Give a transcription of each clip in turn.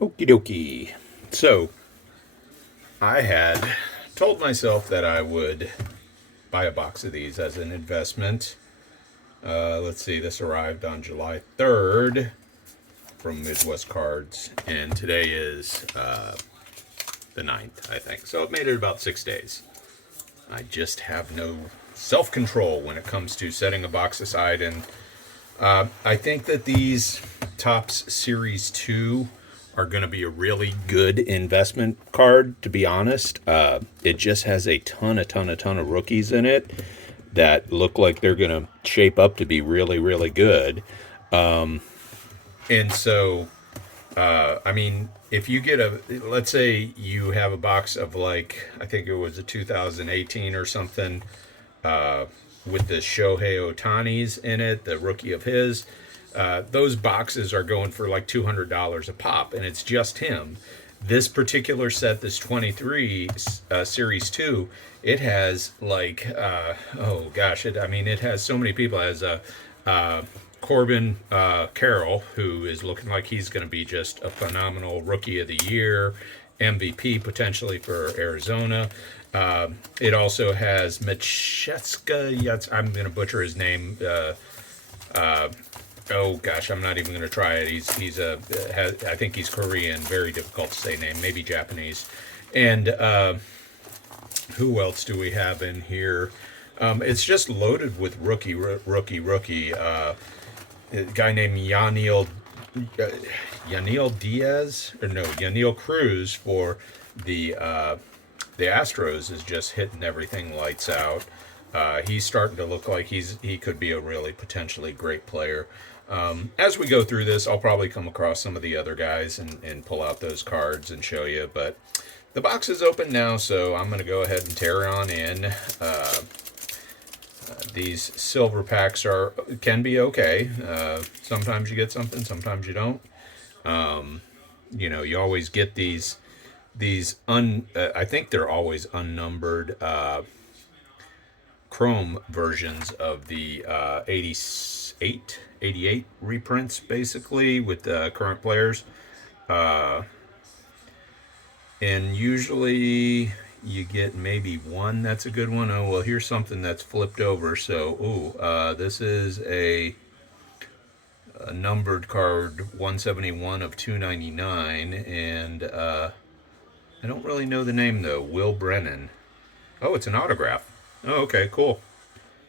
Okie dokie. So, I had told myself that I would buy a box of these as an investment. Let's see, this arrived on July 3rd from Midwest Cards, and today is the 9th, I think. So it made it about 6 days. I just have no self control when it comes to setting a box aside, and I think that these Topps Series 2 are going to be a really good investment card, to be honest. It just has a ton of rookies in it that look like they're going to shape up to be really, really good. And so, I mean, if you get let's say you have a box of like, I think it was a 2018 or something, with the Shohei Ohtani's in it, the rookie of his. Those boxes are going for like $200 a pop, and it's just him. This particular set, this 23 Series 2, it has like, oh gosh, it has so many people. It has Corbin Carroll, who is looking like he's going to be just a phenomenal rookie of the year, MVP potentially for Arizona. It also has Macheska. I'm going to butcher his name. Oh gosh, I'm not even going to try it. I think he's Korean. Very difficult to say name. Maybe Japanese. And who else do we have in here? It's just loaded with rookie. A guy named Yanil Diaz, or no, Yanil Cruz for the the Astros is just hitting everything lights out. He's starting to look like he could be a really potentially great player. As we go through this, I'll probably come across some of the other guys and pull out those cards and show you. But the box is open now, so I'm going to go ahead and tear on in. These silver packs can be okay. Sometimes you get something, sometimes you don't. You always get these I think they're always unnumbered chrome versions of the 88 reprints, basically, with the current players. And usually you get maybe one that's a good one. Oh, well, here's something that's flipped over. So, this is a numbered card 171 of 299. And I don't really know the name, though. Will Brennan. Oh, it's an autograph. Oh, okay, cool.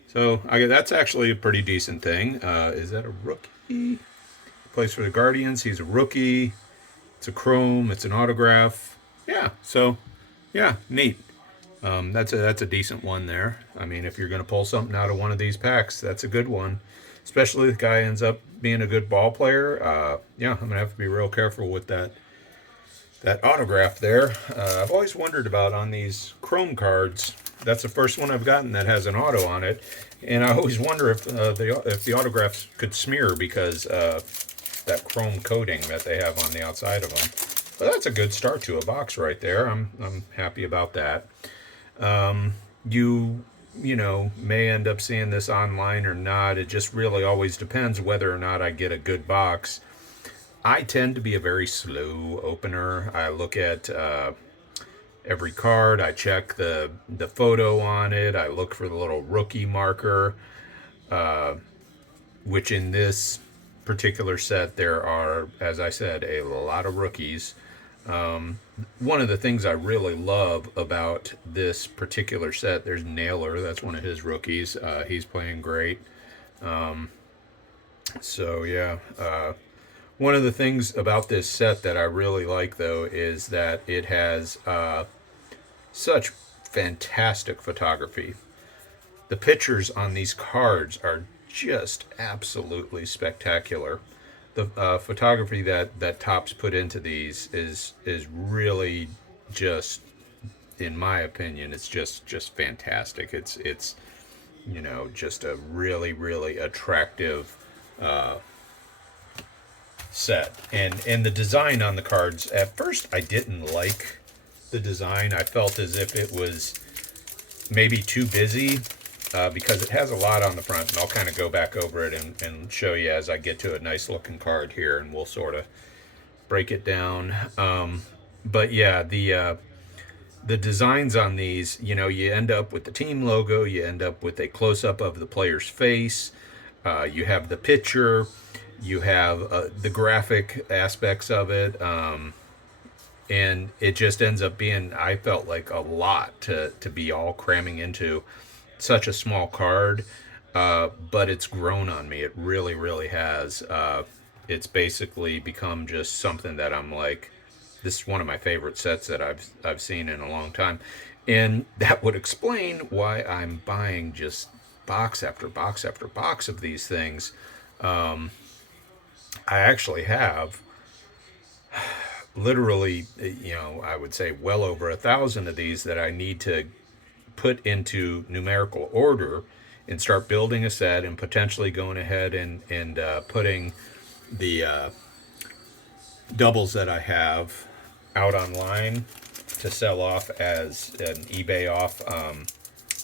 So that's actually a pretty decent thing. Is that a rookie? Plays for the Guardians. He's a rookie. It's a chrome. It's an autograph. Yeah. So, yeah, neat. That's a decent one there. I mean, if you're going to pull something out of one of these packs, that's a good one. Especially if the guy ends up being a good ball player. Yeah, I'm gonna have to be real careful with that autograph there. I've always wondered about on these chrome cards. That's the first one I've gotten that has an auto on it, and I always wonder if the autographs could smear because that chrome coating that they have on the outside of them. But that's a good start to a box right there. I'm happy about that. You may end up seeing this online or not. It just really always depends whether or not I get a good box. I tend to be a very slow opener. I look at every card. I check the photo on it. I look for the little rookie marker, which in this particular set there are, as I said, a lot of rookies. One of the things I really love about this particular set, there's Naylor. That's one of his rookies. He's playing great. So yeah. One of the things about this set that I really like, though, is that it has such fantastic photography. The pictures on these cards are just absolutely spectacular. The photography that Topps put into these is really just, in my opinion, it's just fantastic. It's just a really really attractive set. And the design on the cards, at first I didn't like the design. I felt as if it was maybe too busy, because it has a lot on the front, and I'll kind of go back over it and show you as I get to a nice looking card here, and we'll sort of break it down. But yeah, the designs on these, you end up with the team logo, you end up with a close up of the player's face, you have the picture, you have the graphic aspects of it, and it just ends up being, I felt like a lot to be all cramming into such a small card, but it's grown on me. It really, really has. It's basically become just something that I'm like, this is one of my favorite sets that I've seen in a long time, and that would explain why I'm buying just box after box after box of these things. I actually have literally, I would say well over 1,000 of these that I need to put into numerical order and start building a set and potentially going ahead and putting the doubles that I have out online to sell off as an eBay off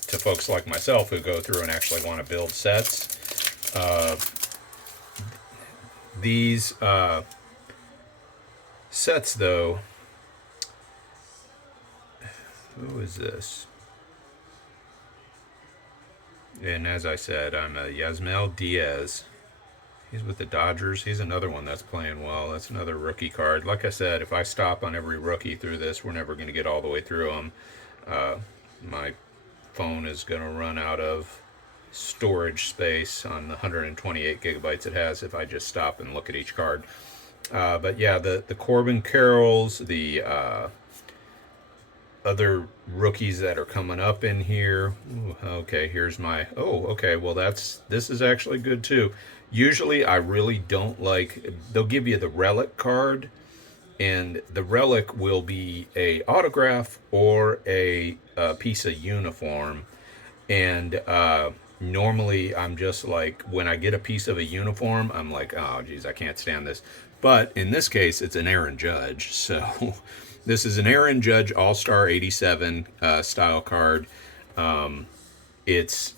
to folks like myself who go through and actually want to build sets. These sets, though, who is this? And as I said, I'm a Yasmel Diaz. He's with the Dodgers. He's another one that's playing well. That's another rookie card. Like I said, if I stop on every rookie through this, we're never going to get all the way through them. My phone is going to run out of storage space on the 128 gigabytes it has if I just stop and look at each card. But yeah, the Corbin Carrolls, the other rookies that are coming up in here. Ooh, okay, here's my. Oh, okay. Well, this is actually good too. Usually, I really don't like. They'll give you the relic card, and the relic will be a autograph or a piece of uniform. And normally, I'm just like, when I get a piece of a uniform, I'm like, oh, geez, I can't stand this. But in this case, it's an Aaron Judge, so. This is an Aaron Judge All-Star 87 style card. It's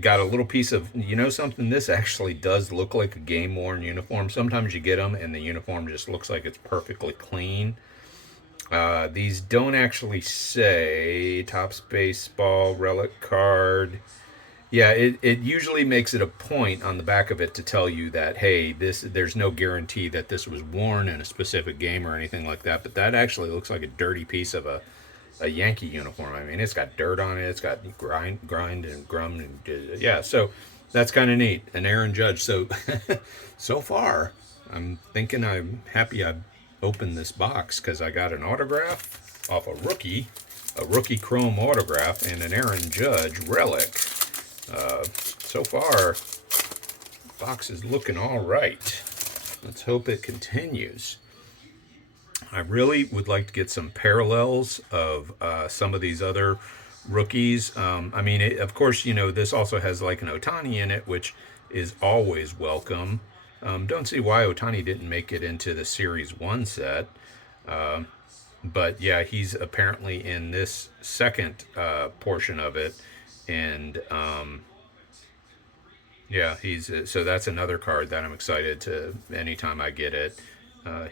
got a little piece of, something, this actually does look like a game-worn uniform. Sometimes you get them and the uniform just looks like it's perfectly clean. These don't actually say Topps Baseball Relic card. Yeah, it usually makes it a point on the back of it to tell you that, hey, there's no guarantee that this was worn in a specific game or anything like that. But that actually looks like a dirty piece of a Yankee uniform. I mean, it's got dirt on it. It's got grind and grum. And, yeah, so that's kind of neat. An Aaron Judge. So, so far, I'm thinking I'm happy I opened this box because I got an autograph off a rookie chrome autograph, and an Aaron Judge relic. So far, box is looking all right. Let's hope it continues. I really would like to get some parallels of some of these other rookies. I mean, of course, this also has like an Ohtani in it, which is always welcome. Don't see why Ohtani didn't make it into the Series 1 set. But yeah, he's apparently in this second portion of it. And yeah, so that's another card that I'm excited to anytime I get it.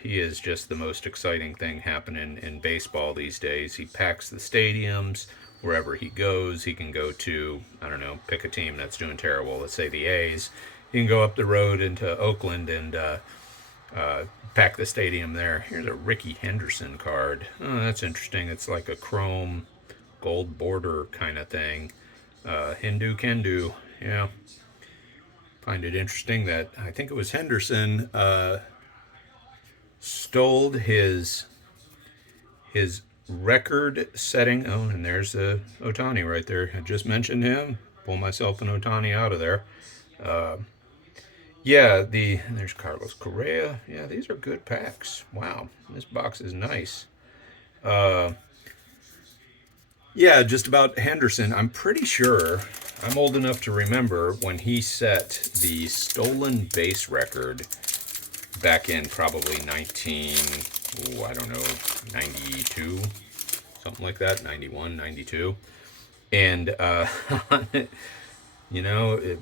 He is just the most exciting thing happening in baseball these days. He packs the stadiums wherever he goes. He can go to, I don't know, pick a team that's doing terrible. Let's say the A's. He can go up the road into Oakland and pack the stadium there. Here's a Ricky Henderson card. Oh, that's interesting. It's like a chrome gold border kind of thing. Hindu can do, yeah. Find it interesting that I think it was Henderson stole his record-setting. Oh, and there's the Ohtani right there. I just mentioned him. Pull myself an Ohtani out of there. Yeah, there's Carlos Correa. Yeah, these are good packs. Wow, this box is nice. Yeah, just about Henderson. I'm pretty sure I'm old enough to remember when he set the stolen base record back in probably 92, something like that, 91, 92. And,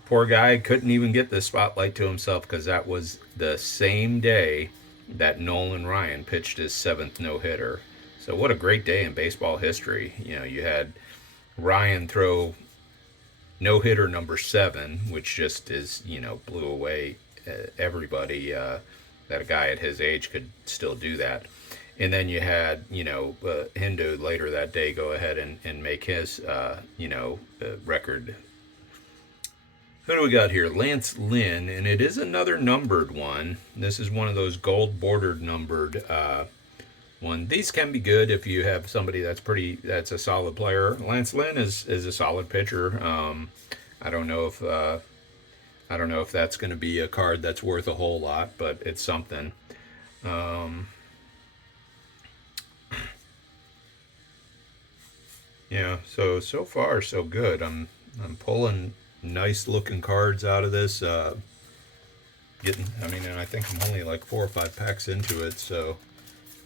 poor guy couldn't even get the spotlight to himself because that was the same day that Nolan Ryan pitched his 7th no-hitter. So what a great day in baseball history. You know, you had Ryan throw no-hitter number 7, which just is, you know, blew away everybody, that a guy at his age could still do that. And then you had, you know, Hindu later that day go ahead and make his, record. Who do we got here? Lance Lynn, and it is another numbered one. This is one of those gold bordered numbered one. These can be good if you have somebody that's a solid player. Lance Lynn is a solid pitcher. I don't know if that's going to be a card that's worth a whole lot, but it's something. Yeah, so far so good. I'm pulling nice looking cards out of this. And I think I'm only like 4 or 5 packs into it, so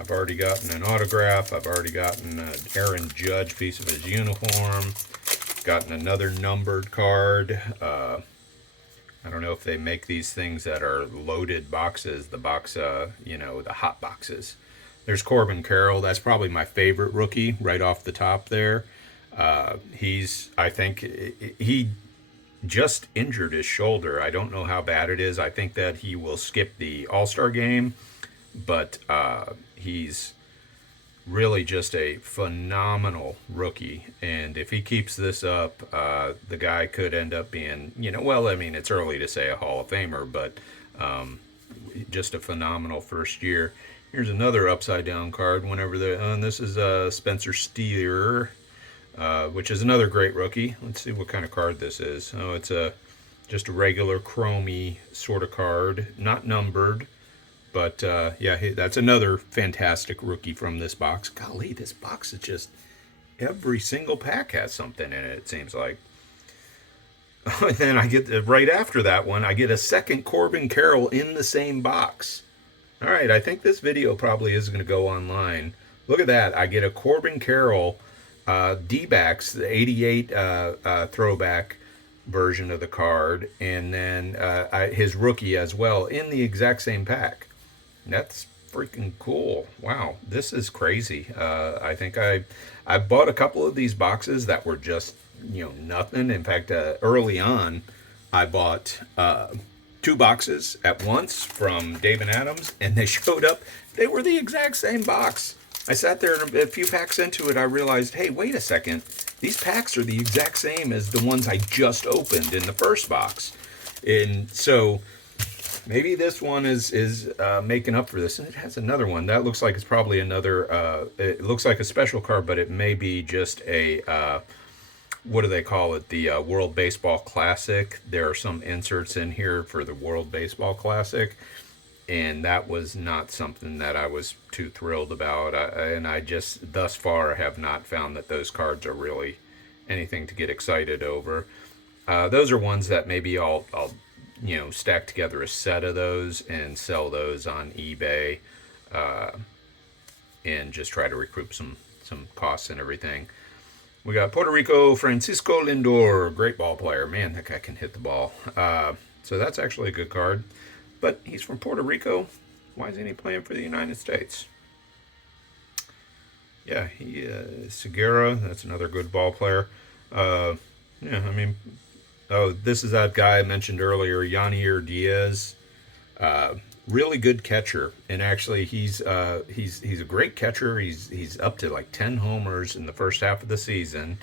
I've already gotten an autograph. I've already gotten an Aaron Judge piece of his uniform. Gotten another numbered card. I don't know if they make these things that are loaded boxes, the hot boxes. There's Corbin Carroll. That's probably my favorite rookie right off the top there. I think he just injured his shoulder. I don't know how bad it is. I think that he will skip the All-Star game, but he's really just a phenomenal rookie. And if he keeps this up, the guy could end up being, it's early to say a Hall of Famer, but just a phenomenal first year. Here's another upside down card. This is Spencer Steer, which is another great rookie. Let's see what kind of card this is. Oh, it's just a regular chromey sort of card, not numbered. But that's another fantastic rookie from this box. Golly, this box is just, every single pack has something in it seems like. And then I get right after that one, I get a second Corbin Carroll in the same box. All right, I think this video probably is going to go online. Look at that. I get a Corbin Carroll D-backs, the 88 throwback version of the card, and then his rookie as well in the exact same pack. That's freaking cool. Wow, this is crazy. I think I bought a couple of these boxes that were just, nothing. In fact, early on, I bought 2 boxes at once from Dave and Adams, and they showed up. They were the exact same box. I sat there, and a few packs into it, I realized, hey, wait a second. These packs are the exact same as the ones I just opened in the first box. And so maybe this one is making up for this. And it has another one. That looks like it's probably another, it looks like a special card, but it may be just a, what do they call it? The World Baseball Classic. There are some inserts in here for the World Baseball Classic. And that was not something that I was too thrilled about. And I just, thus far, have not found that those cards are really anything to get excited over. Those are ones that maybe I'll stack together a set of those and sell those on eBay, and just try to recoup some costs and everything. We got Puerto Rico, Francisco Lindor, great ball player. Man, that guy can hit the ball. So that's actually a good card. But he's from Puerto Rico. Why isn't he playing for the United States? Yeah, Segura, that's another good ball player. This is that guy I mentioned earlier, Yanier Diaz. Really good catcher, and actually he's a great catcher. He's up to like 10 homers in the first half of the season,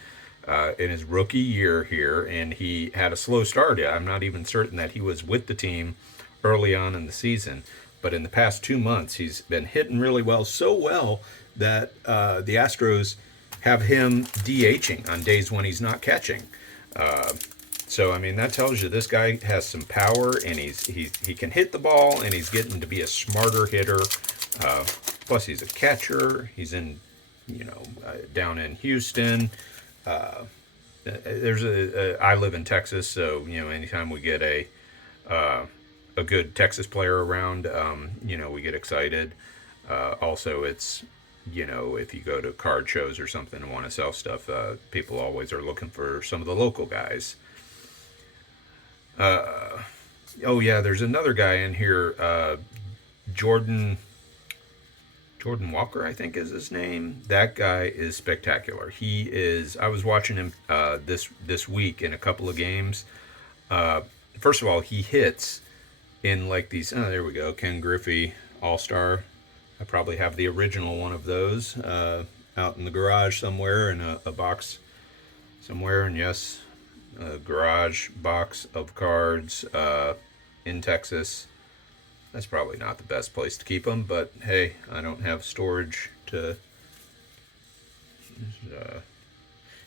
in his rookie year here, and he had a slow start. I'm not even certain that he was with the team early on in the season, but in the past 2 months he's been hitting really well, so well that the Astros have him DHing on days when he's not catching. So that tells you this guy has some power, and he can hit the ball, and he's getting to be a smarter hitter. Plus he's a catcher. He's in down in Houston. I live in Texas, so anytime we get a good Texas player around, we get excited. Also, it's, if you go to card shows or something and want to sell stuff, people always are looking for some of the local guys. There's another guy in here, Jordan Jordan Walker, I think is his name. That guy is spectacular. He is. I was watching him this week in a couple of games. Uh, First of all, he hits in like these. Oh, there we go. Ken Griffey All Star. I probably have the original one of those out in the garage somewhere in a box somewhere. And yes, a garage box of cards in Texas. That's probably not the best place to keep them, but hey, I don't have storage to.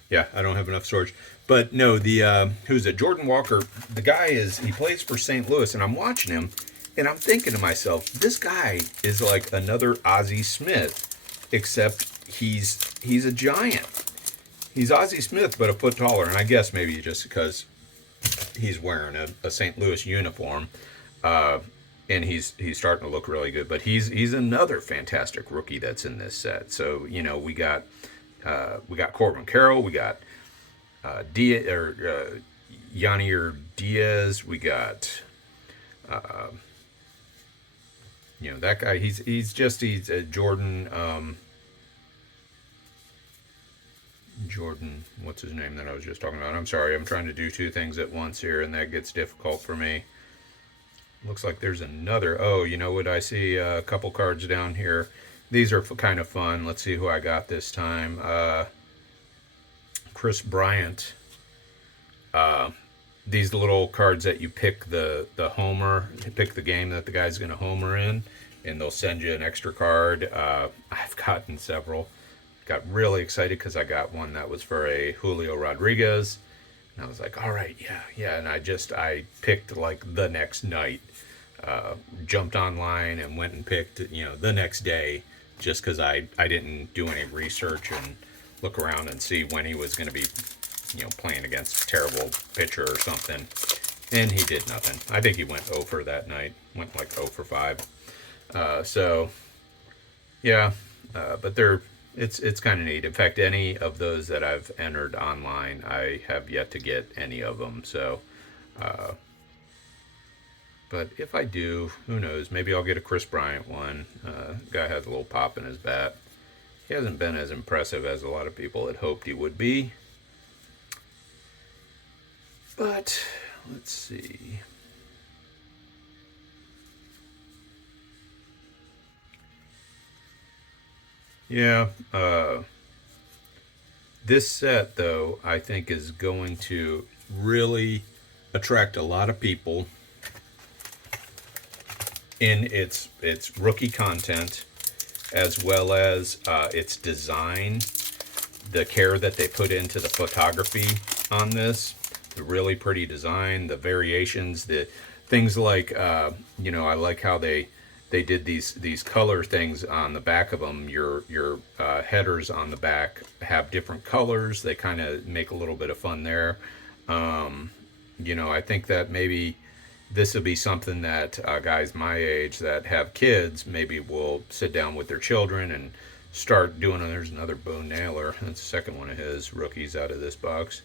Yeah, I don't have enough storage. But no, the who's it? Jordan Walker. The guy he plays for St. Louis, and I'm watching him, and I'm thinking to myself, this guy is like another Ozzie Smith, except he's a giant. He's Ozzie Smith, but a foot taller, and I guess maybe just because he's wearing a St. Louis uniform. And he's starting to look really good. But he's another fantastic rookie that's in this set. So we got Corbin Carroll, we got Yanier Diaz, we got that guy. He's Jordan. Jordan, what's his name that I was just talking about? I'm sorry, I'm trying to do two things at once here, and that gets difficult for me. Looks like there's another. Oh, you know what? I see a couple cards down here. These are kind of fun. Let's see who I got this time. Chris Bryant. These little cards that you pick the homer, you pick the game that the guy's going to homer in, and they'll send you an extra card. I've gotten several. Got really excited because I got one that was for a Julio Rodriguez. And I was like, all right, yeah. And I picked like the next night. Jumped online and went and picked, the next day, just because I didn't do any research and look around and see when he was going to be, playing against a terrible pitcher or something. And he did nothing. I think he went 0 for that night. Went like 0 for 5. So, yeah. But it's kind of neat. In fact, any of those that I've entered online, I have yet to get any of them. So, but if I do, who knows? Maybe I'll get a Chris Bryant one. Guy has a little pop in his bat. He hasn't been as impressive as a lot of people had hoped he would be. But let's see. Yeah, this set though I think is going to really attract a lot of people in its rookie content, as well as its design, the care that they put into the photography on this, the really pretty design, the variations, the things like I like how they did these color things on the back of them. Your headers on the back have different colors. They kind of make a little bit of fun there. I think that maybe this will be something that guys my age that have kids maybe will sit down with their children and start doing. There's another Bone Nailer. That's the second one of his rookies out of this box.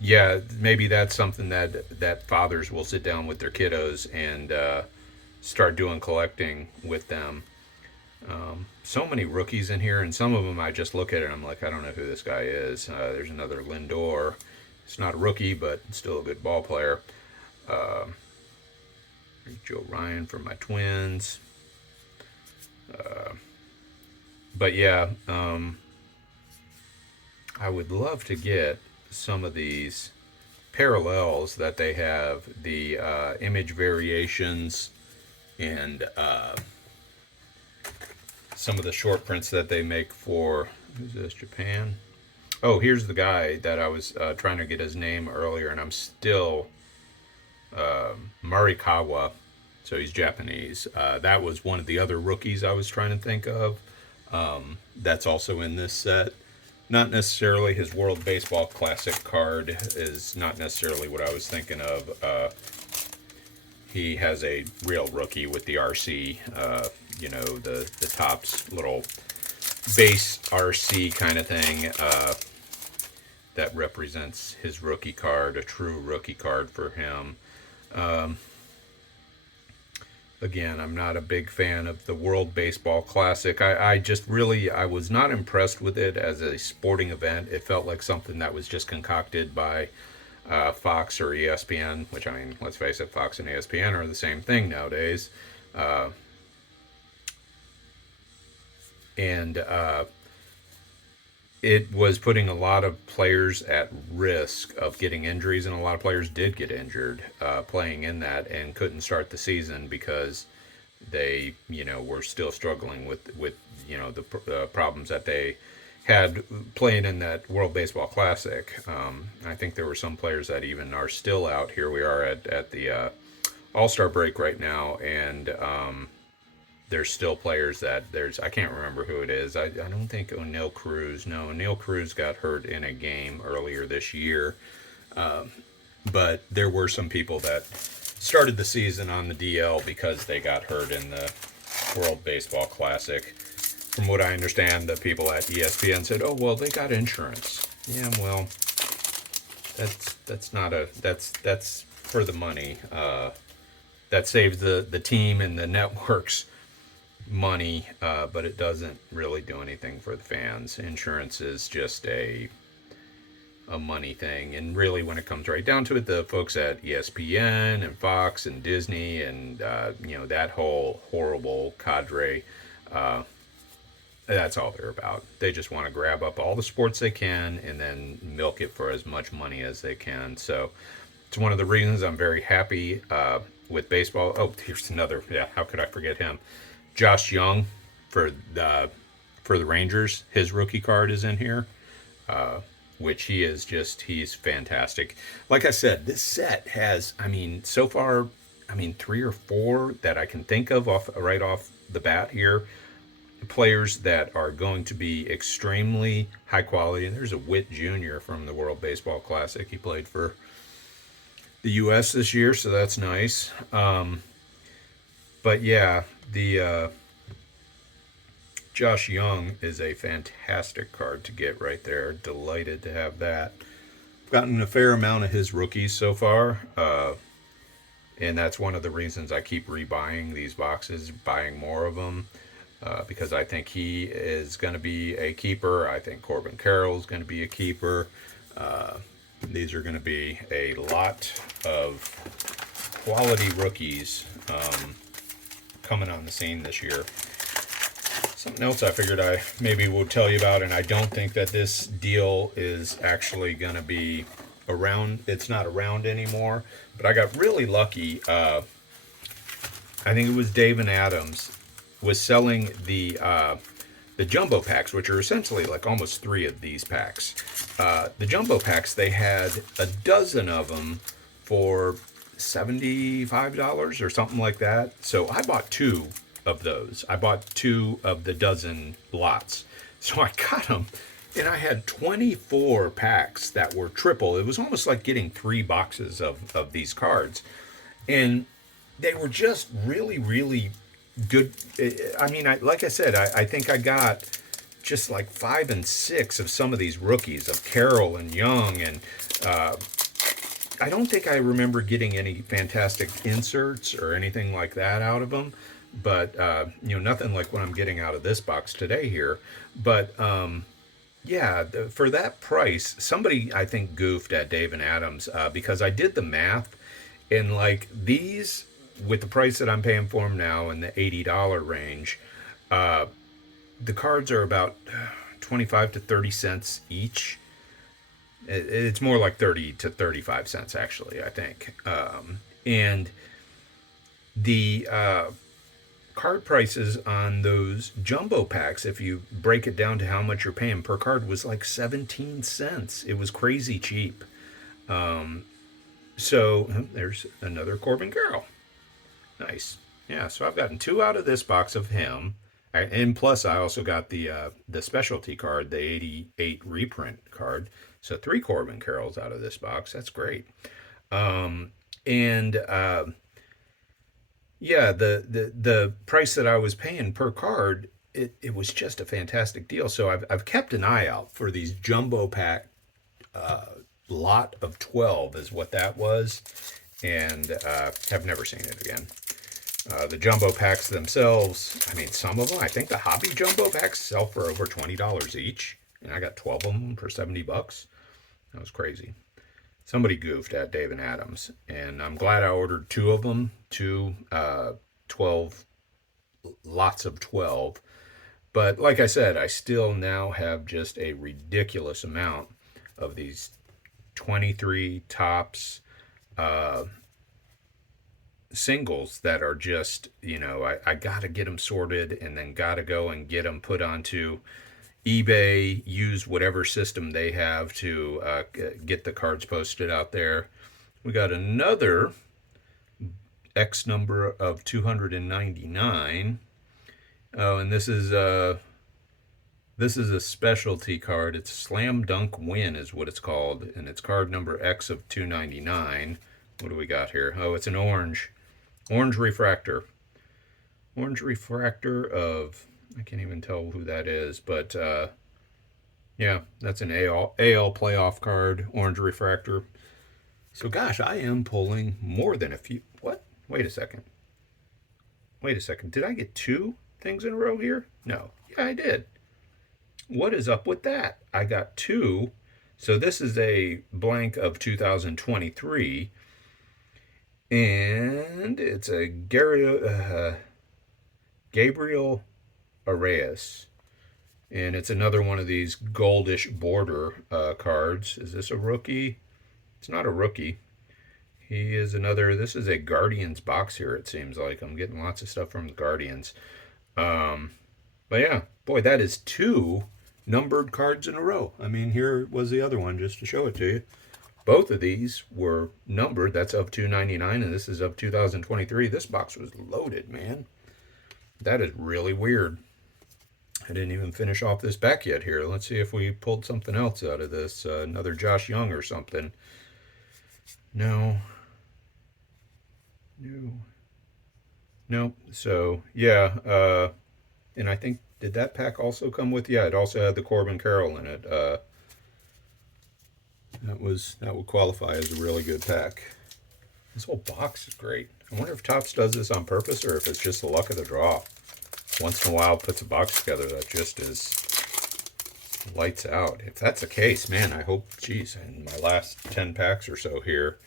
Yeah, maybe that's something that fathers will sit down with their kiddos and start doing collecting with them. So many rookies in here, and some of them I just look at it and I'm like, I don't know who this guy is. There's another Lindor. It's not a rookie, but still a good ball player. Joe Ryan from my Twins. But yeah, I would love to get some of these parallels that they have, the image variations, and some of the short prints that they make for, who's this, Japan? Oh, here's the guy that I was trying to get his name earlier, and I'm still, Marikawa, so he's Japanese. That was one of the other rookies I was trying to think of. That's also in this set. Not necessarily his World Baseball Classic card is not necessarily what I was thinking of. He has a real rookie with the RC, the Topps little base RC kind of thing that represents his rookie card, a true rookie card for him. Again, I'm not a big fan of the World Baseball Classic. I just really, I was not impressed with it as a sporting event. It felt like something that was just concocted by Fox or ESPN, which, I mean, let's face it, Fox and ESPN are the same thing nowadays. Uh, and it was putting a lot of players at risk of getting injuries, and a lot of players did get injured playing in that and couldn't start the season because they, were still struggling with the problems that they had playing in that World Baseball Classic. I think there were some players that even are still out. Here we are at the All Star break right now, and there's still players that I can't remember who it is. I don't think O'Neal Cruz. No, O'Neal Cruz got hurt in a game earlier this year. But there were some people that started the season on the DL because they got hurt in the World Baseball Classic. From what I understand, the people at ESPN said, "Oh, well, they got insurance." Yeah, well, that's for the money. That saves the team and the networks money, but it doesn't really do anything for the fans. Insurance is just a money thing, and really, when it comes right down to it, the folks at ESPN and Fox and Disney and that whole horrible cadre, that's all they're about. They just want to grab up all the sports they can and then milk it for as much money as they can. So it's one of the reasons I'm very happy with baseball. Oh, here's another. Yeah, how could I forget him? Josh Young for the Rangers. His rookie card is in here, which he's fantastic. Like I said, this set has, I mean, so far, I mean, 3 or 4 that I can think of right off the bat here. Players that are going to be extremely high quality. And there's a Witt Jr. from the World Baseball Classic. He played for the U.S. this year, so that's nice. But yeah, the Josh Young is a fantastic card to get right there. Delighted to have that. I've gotten a fair amount of his rookies so far, and that's one of the reasons I keep rebuying these boxes, buying more of them, because I think he is going to be a keeper. I think Corbin Carroll is going to be a keeper. These are going to be a lot of quality rookies coming on the scene this year. Something else I figured I maybe would tell you about, and I don't think that this deal is actually going to be around. It's not around anymore, but I got really lucky. I think it was Dave and Adams was selling the jumbo packs, which are essentially like almost 3 of these packs. The jumbo packs, they had a dozen of them for $75 or something like that. So I bought 2 of those. I bought 2 of the dozen lots. So I got them, and I had 24 packs that were triple. It was almost like getting 3 boxes of these cards. And they were just really, really good. I mean, like I said, I think I got just like 5 and 6 of some of these rookies of Carroll and Young, and I don't think I remember getting any fantastic inserts or anything like that out of them, but nothing like what I'm getting out of this box today here. But yeah, for that price, somebody I think goofed at Dave and Adams, because I did the math, and like these, with the price that I'm paying for them now in the $80 range, the cards are about 25 to 30 cents each. It's more like 30 to 35 cents, actually, I think. And the card prices on those jumbo packs, if you break it down to how much you're paying per card, was like 17 cents. It was crazy cheap. So there's another Corbin Carroll. Nice. Yeah, so I've gotten 2 out of this box of him. And plus, I also got the specialty card, the 88 reprint card. So 3 Corbin Carrolls out of this box. That's great. And yeah, the price that I was paying per card, it was just a fantastic deal. So I've kept an eye out for these jumbo pack lot of 12 is what that was, and have never seen it again. The jumbo packs themselves, I mean, some of them, I think the hobby jumbo packs sell for over $20 each. And I got 12 of them for $70. That was crazy. Somebody goofed at Dave and Adams. And I'm glad I ordered two of them, two 12, lots of 12. But like I said, I still now have just a ridiculous amount of these 23 tops singles that are just, I got to get them sorted and then got to go and get them put onto eBay, use whatever system they have to get the cards posted out there. We got another X number of 299. Oh, and this is a specialty card. It's Slam Dunk Win is what it's called, and it's card number X of 299. What do we got here? Oh, it's an orange refractor. Orange refractor of, I can't even tell who that is, but yeah, that's an AL playoff card, orange refractor. So gosh, I am pulling more than a few. What? Wait a second. Did I get two things in a row here? No. Yeah, I did. What is up with that? I got two. So this is a blank of 2023. And it's a Gabriel Arias. And it's another one of these goldish border cards. Is this a rookie? It's not a rookie. He is another. This is a Guardians box here, it seems like. I'm getting lots of stuff from the Guardians. But yeah, boy, that is two numbered cards in a row. I mean, here was the other one just to show it to you. Both of these were numbered. That's of 299, and this is of 2023. This box was loaded, man. That is really weird. I didn't even finish off this back yet here. Let's see if we pulled something else out of this. Another Josh Young or something. No. Nope. So, yeah. And I think, did that pack also come with? Yeah, it also had the Corbin Carroll in it. That would qualify as a really good pack. This whole box is great. I wonder if Topps does this on purpose or if it's just the luck of the draw. Once in a while, puts a box together that just is lights out. If that's the case, man, I hope, geez, in my last 10 packs or so here,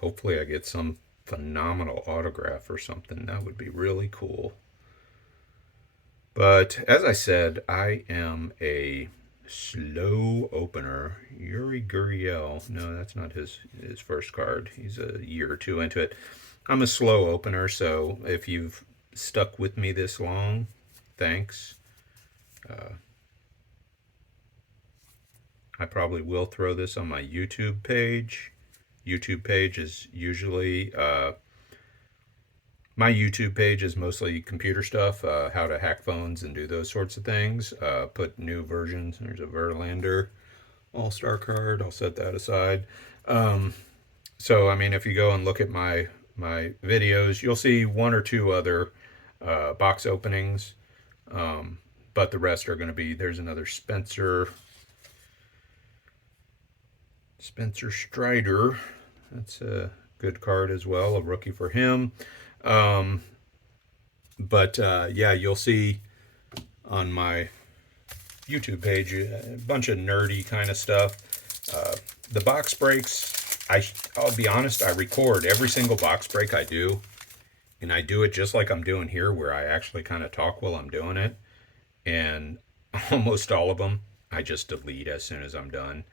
hopefully I get some phenomenal autograph or something. That would be really cool. But as I said, I am a slow opener. Yuri Gurriel. No, that's not his first card. He's a year or two into it. I'm a slow opener, so if you've stuck with me this long, thanks. I probably will throw this on my YouTube page. YouTube page is usually my YouTube page is mostly computer stuff, how to hack phones and do those sorts of things. Put new versions. There's a Verlander All-Star card. I'll set that aside. So, I mean, if you go and look at my videos, you'll see one or two other box openings. But the rest are going to be, there's another Spencer Strider. That's a good card as well, a rookie for him. But yeah, you'll see on my YouTube page a bunch of nerdy kind of stuff. The box breaks, I'll be honest, I record every single box break I do, and I do it just like I'm doing here, where I actually kind of talk while I'm doing it. And almost all of them I just delete as soon as I'm done,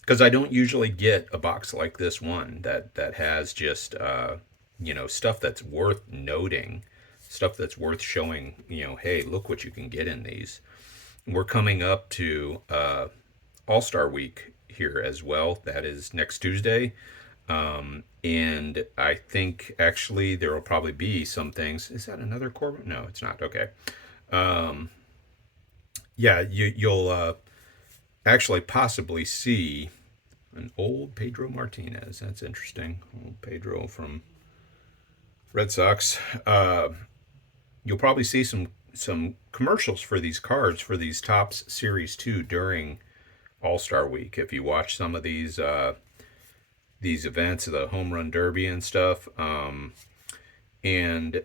because I don't usually get a box like this one that has just stuff that's worth noting, stuff that's worth showing, hey, look what you can get in these. We're coming up to All-Star Week here as well. That is next Tuesday. And I think actually there will probably be some things. Is that another Corbin? No, it's not. Okay. Yeah, you'll actually possibly see an old Pedro Martinez. That's interesting. Old Pedro from Red Sox. You'll probably see some commercials for these cards for these Topps Series 2 during All-Star Week. If you watch some of these events, the Home Run Derby and stuff, and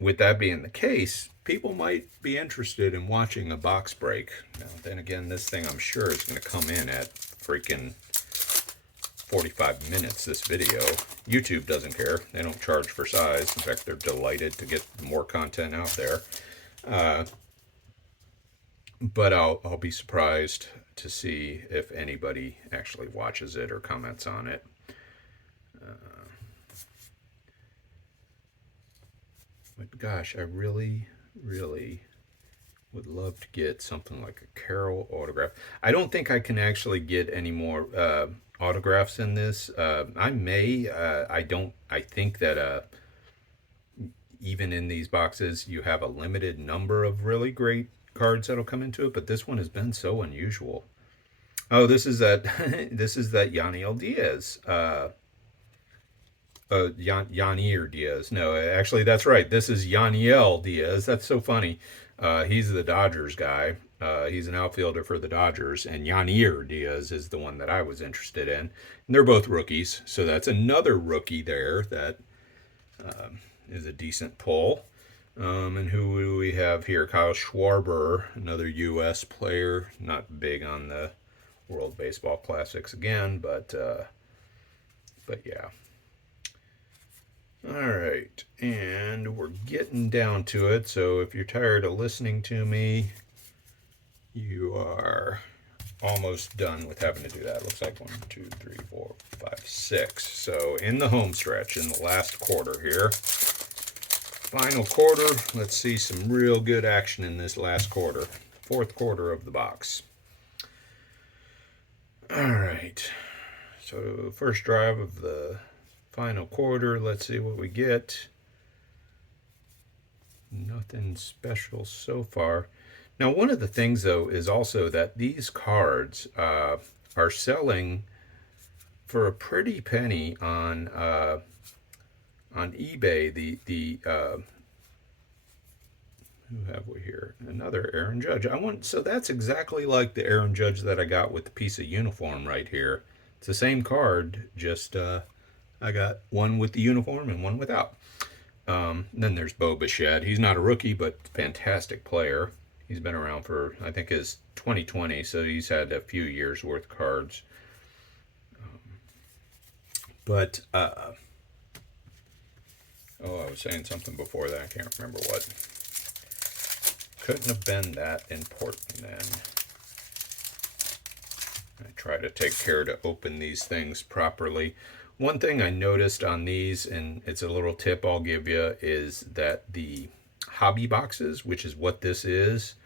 with that being the case, people might be interested in watching a box break. Now, then again, this thing I'm sure is going to come in at freaking 45 minutes, this video. YouTube doesn't care. They don't charge for size. In fact, they're delighted to get more content out there. Uh, but I'll be surprised to see if anybody actually watches it or comments on it. But gosh, I really, really would love to get something like a Carol autograph. I don't think I can actually get any more autographs in this. I may. I don't. I think that even in these boxes, you have a limited number of really great cards that'll come into it. But this one has been so unusual. Oh, this is that. This is that Yaniel Diaz. Yanier Diaz. No, actually, that's right. This is Yaniel Diaz. That's so funny. He's the Dodgers guy. He's an outfielder for the Dodgers, and Yanier Diaz is the one that I was interested in. And they're both rookies, so that's another rookie there that is a decent pull. And who do we have here? Kyle Schwarber, another U.S. player. Not big on the World Baseball Classics again, but yeah. All right, and we're getting down to it. So if you're tired of listening to me, you are almost done with having to do that. Looks like 1, 2, 3, 4, 5, 6. So in the home stretch, in the last quarter here, final quarter. Let's see some real good action in this last quarter, fourth quarter of the box. All right. So first drive of the final quarter. Let's see what we get. Nothing special so far. Now, one of the things, though, is also that these cards are selling for a pretty penny on eBay. Who have we here? Another Aaron Judge. So that's exactly like the Aaron Judge that I got with the piece of uniform right here. It's the same card, just I got one with the uniform and one without. Then there's Bo Bichette. He's not a rookie, but fantastic player. He's been around for, I think, his 2020, so he's had a few years worth of cards. But I was saying something before that. I can't remember what. Couldn't have been that important then. I try to take care to open these things properly. One thing I noticed on these, and it's a little tip I'll give you, is that the hobby boxes, which is what this is,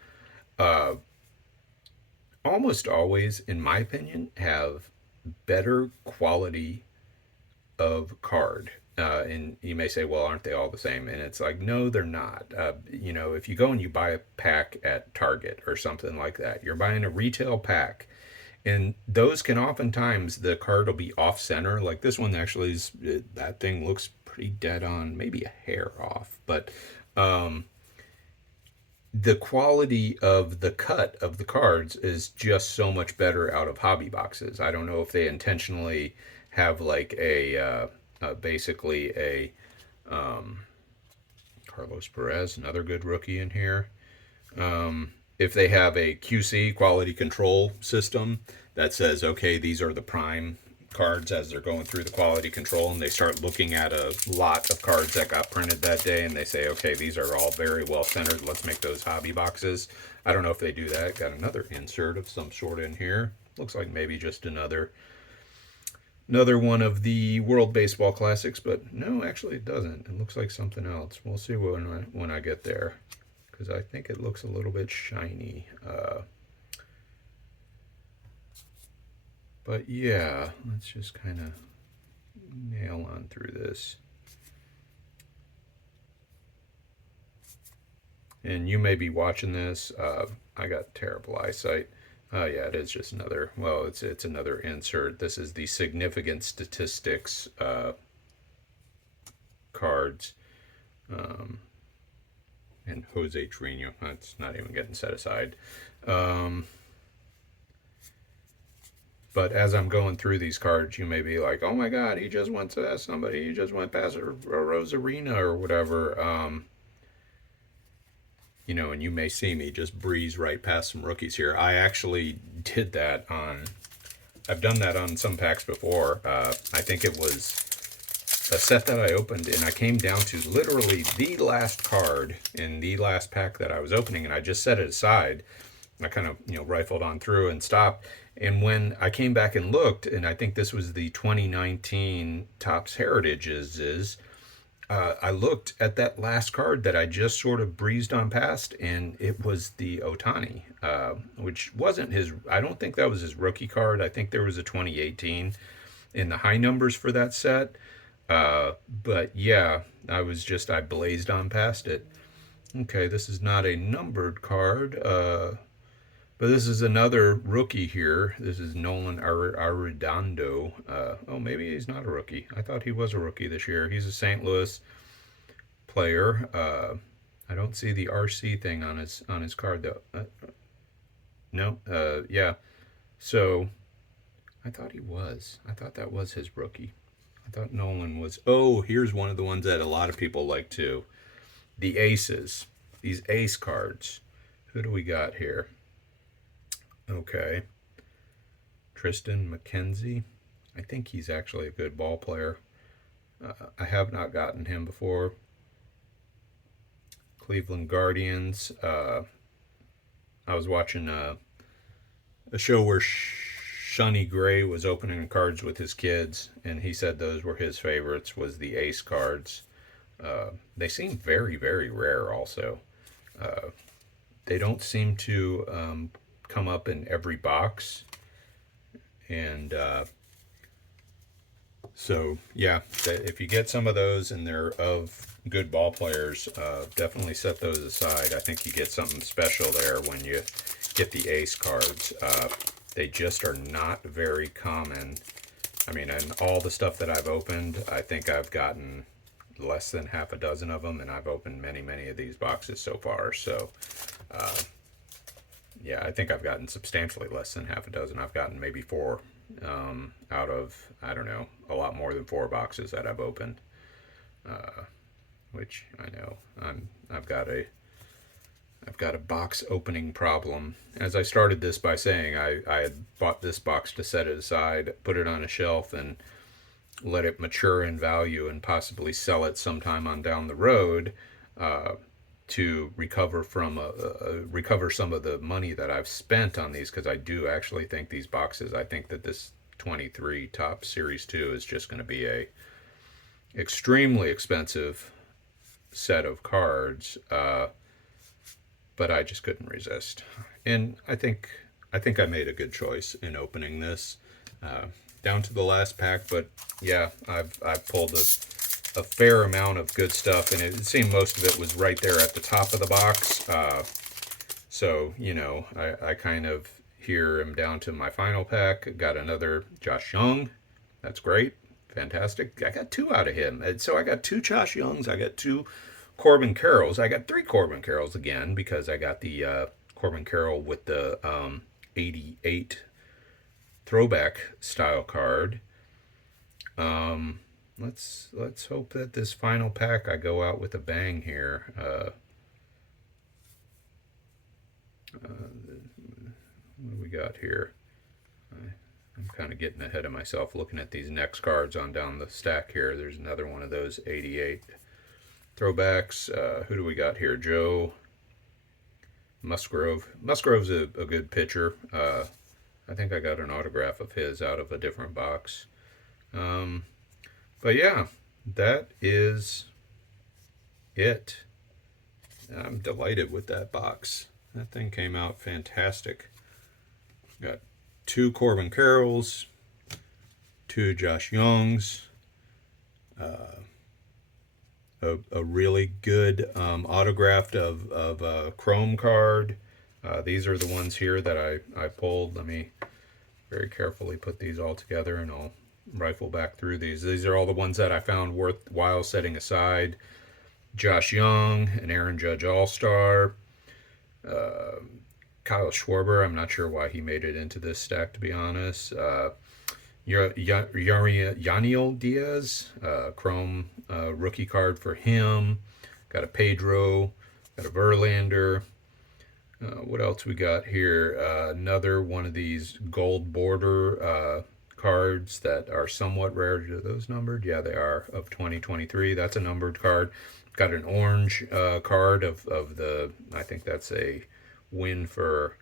almost always, in my opinion, have better quality of card. And you may say, well, aren't they all the same? And it's like, no, they're not. If you go and you buy a pack at Target or something like that, you're buying a retail pack. And those can oftentimes, the card will be off center. Like this one actually is, that thing looks pretty dead on, maybe a hair off. But the quality of the cut of the cards is just so much better out of hobby boxes. I don't know if they intentionally have like basically a Carlos Perez, another good rookie in here. If they have a QC, quality control system, that says, okay, these are the prime cards as they're going through the quality control, and they start looking at a lot of cards that got printed that day, and they say, okay, these are all very well centered, let's make those hobby boxes. I don't know if they do that. Got another insert of some sort in here. Looks like maybe just another one of the World Baseball Classics, but no, actually it doesn't. It looks like something else. We'll see when I get there, because I think it looks a little bit shiny. But yeah, let's just kind of nail on through this. And you may be watching this. I got terrible eyesight. Oh yeah, it is just another. Well, it's another insert. This is the significant statistics cards. And Jose Trino. That's not even getting set aside. But as I'm going through these cards, you may be like, oh my God, he just went to somebody. He just went past a Rosarina or whatever. And you may see me just breeze right past some rookies here. I actually did that on, I've done that on some packs before. I think it was a set that I opened, and I came down to literally the last card in the last pack that I was opening, and I just set it aside. I kind of, rifled on through and stopped. And when I came back and looked, and I think this was the 2019 Topps Heritages, I looked at that last card that I just sort of breezed on past, and it was the Otani, which wasn't his. I don't think that was his rookie card. I think there was a 2018 in the high numbers for that set. But yeah, I blazed on past it. Okay, this is not a numbered card, but this is another rookie here. This is Nolan Arredondo. Oh, maybe he's not a rookie. I thought he was a rookie this year. He's a St. Louis player. I don't see the RC thing on his card though. No. Yeah. So I thought he was. I thought that was his rookie. I thought Nolan was. Oh, here's one of the ones that a lot of people like too. The aces. These ace cards. Who do we got here? Okay. Tristan McKenzie. I think he's actually a good ball player. I have not gotten him before. Cleveland Guardians. I was watching a show where Shunny Gray was opening cards with his kids, and he said those were his favorites, was the ace cards. They seem very, very rare also. They don't seem to come up in every box. And so, yeah, if you get some of those and they're of good ball players, definitely set those aside. I think you get something special there when you get the ace cards. They just are not very common. I mean, and all the stuff that I've opened, I think I've gotten less than half a dozen of them, and I've opened many, many of these boxes so far. So, yeah, I think I've gotten substantially less than half a dozen. I've gotten maybe 4 out of, I don't know, a lot more than 4 boxes that I've opened. Which I know I've got a box opening problem. As I started this by saying I had bought this box to set it aside, put it on a shelf, and let it mature in value and possibly sell it sometime on down the road, to recover recover some of the money that I've spent on these, because I do actually think these boxes, I think that this 23 Topps Series 2 is just going to be a extremely expensive set of cards, but I just couldn't resist, and I think I made a good choice in opening this down to the last pack. But yeah, I've pulled a fair amount of good stuff, and it seemed most of it was right there at the top of the box. So I kind of here am down to my final pack. Got another Josh Young. That's great. Fantastic. I got 2 out of him. And so I got 2 Josh Youngs. I got 2 Corbin Carrolls. I got 3 Corbin Carrolls again, because I got the Corbin Carroll with the 88 throwback style card. Let's hope that this final pack I go out with a bang here. What do we got here? I'm kind of getting ahead of myself looking at these next cards on down the stack here. There's another one of those 88 throwbacks. Who do we got here? Joe Musgrove. Musgrove's a good pitcher. I think I got an autograph of his out of a different box. But yeah, that is it. I'm delighted with that box. That thing came out fantastic. Got 2 Corbin Carrolls, 2 Josh Youngs, a really good autographed of Chrome card. These are the ones here that I pulled. Let me very carefully put these all together, and I'll rifle back through these. These are all the ones that I found worthwhile setting aside. Josh Young, an Aaron Judge All-Star. Kyle Schwarber, I'm not sure why he made it into this stack, to be honest. Yaniel Diaz, Chrome rookie card for him. Got a Pedro Got a Verlander. What else we got here? Another one of these gold border cards that are somewhat rare. Are those numbered? Yeah, they are, of 2023. That's a numbered card. Got an orange card of the, I think that's a win for,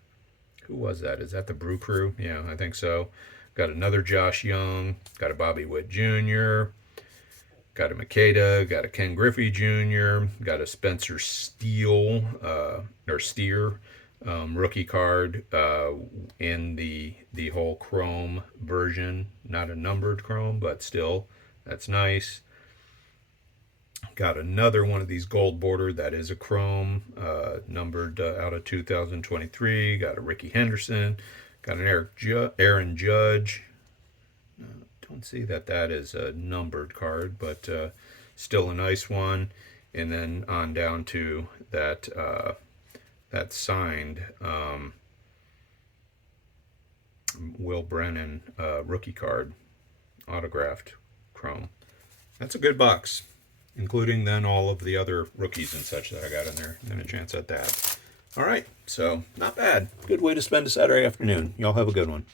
who was that? Is that the Brew Crew? Yeah, I think so. Got another Josh Young. Got a Bobby Witt Jr. Got a Makeda, got a Ken Griffey Jr., got a Spencer Steele, or Steer rookie card in the whole chrome version. Not a numbered chrome, but still, that's nice. Got another one of these gold border that is a chrome, numbered out of 2023. Got a Ricky Henderson. Got an Aaron Judge. Don't see that is a numbered card, but still a nice one. And then on down to that that signed Will Brennan rookie card, autographed chrome. That's a good box, including then all of the other rookies and such that I got in there, and a chance at that. All right, so not bad. Good way to spend a Saturday afternoon. Y'all have a good one.